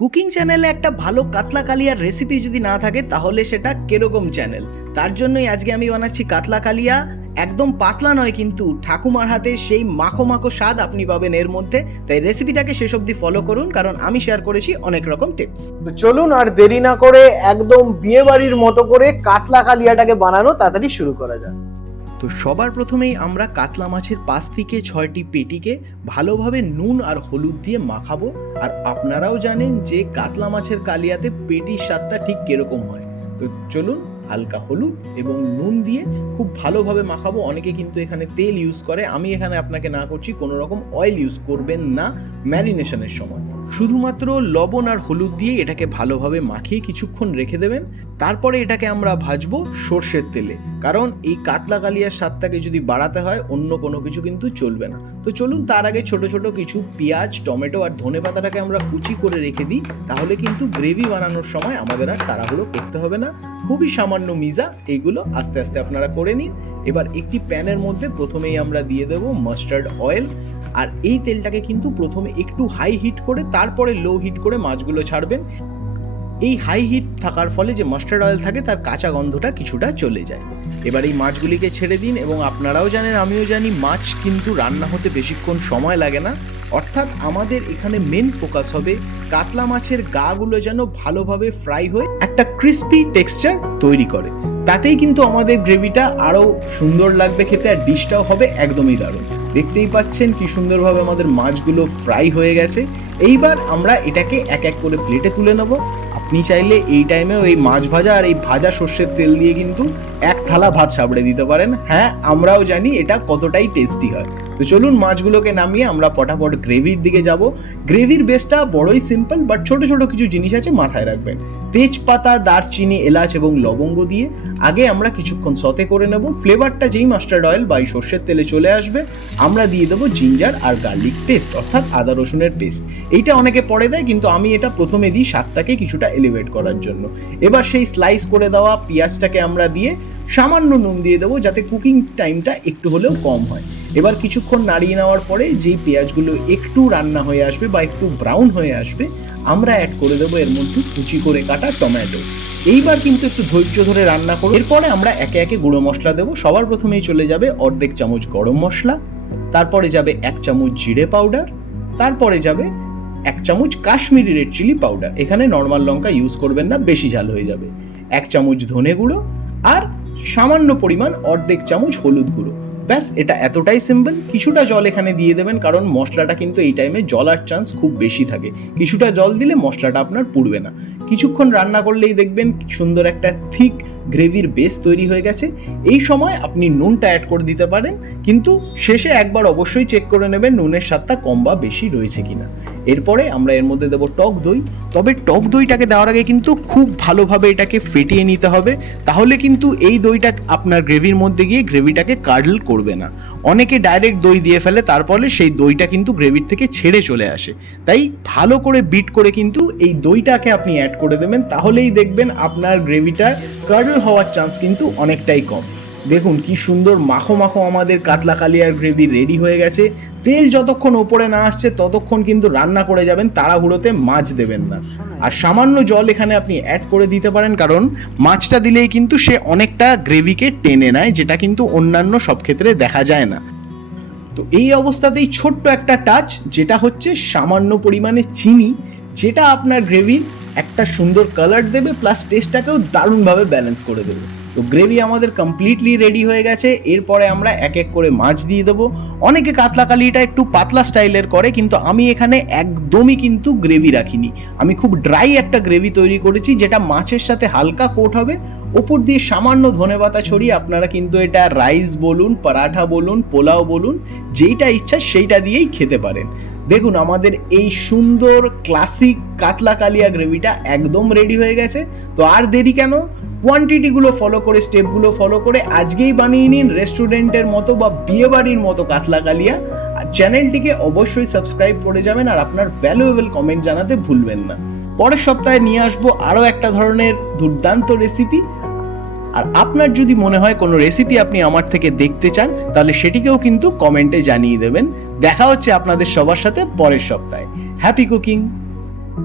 Cooking চ্যানেলে একটা ভালো কাতলা কালিয়ার রেসিপি যদি না থাকে, তাহলে সেটা কীরকম চ্যানেল। তার জন্যই আজকে আমি বানাচ্ছি কাতলা কালিয়া। একদম পাতলা নয় কিন্তু, ঠাকুমার হাতে সেই মাখো মাখো স্বাদ আপনি পাবেন এর মধ্যে। তাই রেসিপিটাকে শেষ অবধি ফলো করুন, কারণ আমি শেয়ার করেছি অনেক রকম টিপস চলুন আর দেরি না করে একদম বিয়ে বাড়ির মতো করে কাতলা কালিয়াটাকে বানানো তাড়াতাড়ি শুরু করা যাক। তো সবার প্রথমেই আমরা কাতলা মাছের পাঁচ থেকে ছয়টি পেটিকে ভালোভাবে নুন আর হলুদ দিয়ে মাখাবো। আর আপনারাও জানেন যে কাতলা মাছের কালিয়াতে পেটির স্বাদটা ঠিক কীরকম হয়। তো চলুন হালকা হলুদ এবং নুন দিয়ে খুব ভালোভাবে মাখাবো। অনেকে কিন্তু এখানে তেল ইউজ করে। আমি এখানে আপনাকে না করছি কোনো রকম অয়েল ইউজ করবেন না ম্যারিনেশনের সময়। শুধুমাত্র লবণ আর হলুদ দিয়ে এটাকে ভালোভাবে মাখিয়ে কিছুক্ষণ রেখে দেবেন। তারপরে এটাকে আমরা ভাজবো সর্ষের তেলে। কারণ এই কাতলা কালিয়ার স্বাদটাকে যদি বাড়াতে হয়, অন্য কোনো কিছু কিন্তু চলবে না। তো চলুন তার আগে ছোট ছোট কিছু পেঁয়াজ, টমেটো আর ধনে পাতাটাকে আমরা কুচি করে রেখে দিই, তাহলে কিন্তু গ্রেভি বানানোর সময় আমাদের আর তাড়াহুড়ো করতে হবে না। খুবই সামান্য মিজা এইগুলো আস্তে আস্তে আপনারা করে নিন। এবার একটি প্যানের মধ্যে প্রথমেই আমরা দিয়ে দেবো মাস্টার্ড অয়েল। আর এই তেলটাকে কিন্তু প্রথমে একটু হাই হিট করে, তারপরে লো হিট করে মাছগুলো ছাড়বেন। এই হাই হিট থাকার ফলে যে মাস্টার্ড অয়েল থাকে, তার কাঁচা গন্ধটা কিছুটা চলে যায়। এবার এই মাছগুলিকে ছেড়ে দিন এবং আপনারাও জানেন, আমিও জানি মাছ কিন্তু রান্না হতে বেশিক্ষণ সময় লাগে না। অর্থাৎ আমাদের এখানে মেন ফোকাস হবে কাতলা মাছের গাগুলো যেন ভালোভাবে ফ্রাই হয়ে একটা ক্রিস্পি টেক্সচার তৈরি করে। তাতেই কিন্তু আমাদের গ্রেভিটা আরও সুন্দর লাগবে খেতে আর ডিশটাও হবে একদমই দারুণ। দেখতেই পাচ্ছেন কি সুন্দরভাবে আমাদের মাছগুলো ফ্রাই হয়ে গেছে। এইবার আমরা এটাকে এক এক করে প্লেটে তুলে নেব। আপনি চাইলে এই টাইমেও ওই মাছ ভাজা আর এই ভাজা সর্ষের তেল দিয়ে কিন্তু এক থালা ভাত সাবড়ে দিতে পারেন। হ্যাঁ আমরাও জানি এটা কতটাই টেস্টি হয়। তো চলুন মাছগুলোকে নামিয়ে আমরা পটাপট গ্রেভির দিকে যাব। গ্রেভির বেসটা বড়ই সিম্পল বাট ছোট ছোট কিছু জিনিস আছে মাথায় রাখবেন। তেজপাতা, দারচিনি, এলাচ এবং লবঙ্গ দিয়ে আগে আমরা কিছুক্ষণ সতে করে নেব। ফ্লেভারটা যেই মাস্টার্ড অয়েল বা এই সর্ষের তেলে চলে আসবে, আমরা দিয়ে দেবো জিঞ্জার আর গার্লিক পেস্ট অর্থাৎ আদা রসুনের পেস্ট এইটা অনেকে পরে দেয়, কিন্তু আমি এটা প্রথমে দিই স্বাদটাকে কিছুটা এলিভেট করার জন্য। এবার সেই স্লাইস করে দেওয়া পেঁয়াজটাকে আমরা দিয়ে সামান্য নুন দিয়ে দেবো, যাতে কুকিং টাইমটা একটু হলেও কম হয়। এবার কিছুক্ষণ নাড়িয়ে নেওয়ার পরে যেই পেঁয়াজগুলো একটু রান্না হয়ে আসবে বা একটু ব্রাউন হয়ে আসবে, আমরা অ্যাড করে দেবো এর মধ্যে কুচি করে কাটা টমেটো এইবার কিন্তু একটু ধৈর্য ধরে রান্না করো। এরপরে আমরা একে একে গুঁড়ো মশলা দেবো। সবার প্রথমেই চলে যাবে অর্ধেক চামচ গরম মশলা, তারপরে যাবে এক চামচ জিরে পাউডার তারপরে যাবে এক চামচ কাশ্মীরি রেড চিলি পাউডার এখানে নর্মাল লঙ্কা ইউজ করবেন না, বেশি ঝাল হয়ে যাবে। এক চামচ ধনে গুঁড়ো আর সামান্য পরিমাণ অর্ধেক চামচ হলুদ গুঁড়ো। ব্যাস, এটা এতটাই সিম্পল কিছুটা জল এখানে দিয়ে দেবেন, কারণ মশলাটা কিন্তু এই টাইমে জলার চান্স খুব বেশি থাকে। কিছুটা জল দিলে মশলাটা আপনার পুড়বে না। কিছুক্ষণ রান্না করলেই দেখবেন সুন্দর একটা থিক গ্রেভির বেস তৈরি হয়ে গেছে। এই সময় আপনি নুনটা অ্যাড করে দিতে পারেন, কিন্তু শেষে একবার অবশ্যই চেক করে নেবেন নুনের স্বাদটা কম বা বেশি রয়েছে কিনা। এরপরে আমরা এর মধ্যে দেবো টক দই। তবে টক দইটাকে দেওয়ার আগে কিন্তু খুব ভালোভাবে এটাকে ফেটিয়ে নিতে হবে। তাহলে কিন্তু এই দইটা আপনার গ্রেভির মধ্যে গিয়ে গ্রেভিটাকে কার্ডল করবে না। অনেকে ডাইরেক্ট দই দিয়ে ফেলে তারপরে সেই দইটা কিন্তু গ্রেভির থেকে ছেড়ে চলে আসে। তাই ভালো করে বিট করে কিন্তু এই দইটাকে আপনি অ্যাড করে দেবেন, তাহলেই দেখবেন আপনার গ্রেভিটার কার্ডল হওয়ার চান্স কিন্তু অনেকটাই কম। দেখুন কি সুন্দর মাখো মাখো আমাদের কাতলা কালিয়ার গ্রেভি রেডি হয়ে গেছে। তেল যতক্ষণ ওপরে না আসছে, ততক্ষণ কিন্তু রান্না করে যাবেন, তাড়াহুড়োতে মাছ দেবেন না। আর সামান্য জল এখানে আপনি অ্যাড করে দিতে পারেন, কারণ মাছটা দিলেই কিন্তু সে অনেকটা গ্রেভিকে টেনে নেয়, যেটা কিন্তু অন্যান্য সব ক্ষেত্রে দেখা যায় না। তো এই অবস্থাতেই ছোট্ট একটা টাচ যেটা হচ্ছে সামান্য পরিমাণে চিনি, যেটা আপনার গ্রেভির একটা সুন্দর কালার দেবে প্লাস টেস্টটাকেও দারুণভাবে ব্যালেন্স করে দেবে। তো গ্রেভি আমাদের কমপ্লিটলি রেডি হয়ে গেছে, এরপরে আমরা এক এক করে মাছ দিয়ে দেবো। অনেকে কাতলা কালিটা একটু পাতলা স্টাইলের করে, কিন্তু আমি এখানে একদমই কিন্তু গ্রেভি রাখিনি। আমি খুব ড্রাই একটা গ্রেভি তৈরি করেছি, যেটা মাছের সাথে হালকা কোট হবে। ওপর দিয়ে সামান্য ধনেপাতা ছড়িয়ে আপনারা কিন্তু এটা রাইস বলুন, পরাঠা বলুন, পোলাও বলুন, যেইটা ইচ্ছা সেইটা দিয়েই খেতে পারেন। দেখুন, আমাদের এই সুন্দর ক্লাসিক কাতলা কালিয়া গ্রেভিটা একদম রেডি হয়ে গেছে। তো আর দেরি কেন? কোয়ান্টিটিগুলো ফলো করে স্টেপগুলো ফলো করে আজকেই বানিয়ে নিন রেস্টুরেন্টের মতো বা বিয়েবাড়ির মতো কাতলা কালিয়া। আর চ্যানেলটিকে অবশ্যই সাবস্ক্রাইব করে যাবেন আর আপনার ভ্যালুয়েবল কমেন্ট জানাতে ভুলবেন না। পরের সপ্তাহে নিয়ে আসব আরও একটা ধরনের দুর্দান্ত রেসিপি আর আপনার যদি মনে হয় কোনো রেসিপি আপনি আমার থেকে দেখতে চান, তাহলে সেটিকেও কিন্তু কমেন্টে জানিয়ে দেবেন। দেখা হচ্ছে আপনাদের সবার সাথে পরের সপ্তাহে। Happy cooking